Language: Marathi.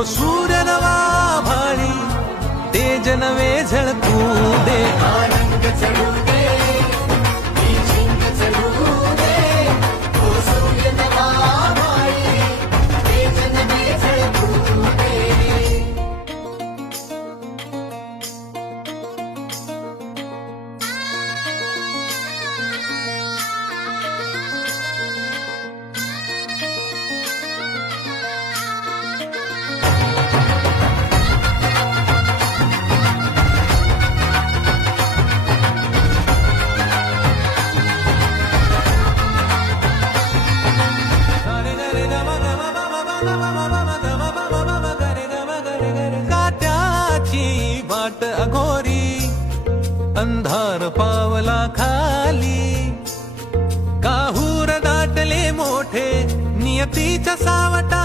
तो सूर्य नवा भाळी तेज नवे झळकू दे. रंग चढू दे, ही झिंग चढू दे, तो सूर्य नवा भाळी तेज नवे झळकू दे. कात्याची वाट अघोरी अंधार पावला खाली. काहूर दाटले मोठे नियतीच्या सावटा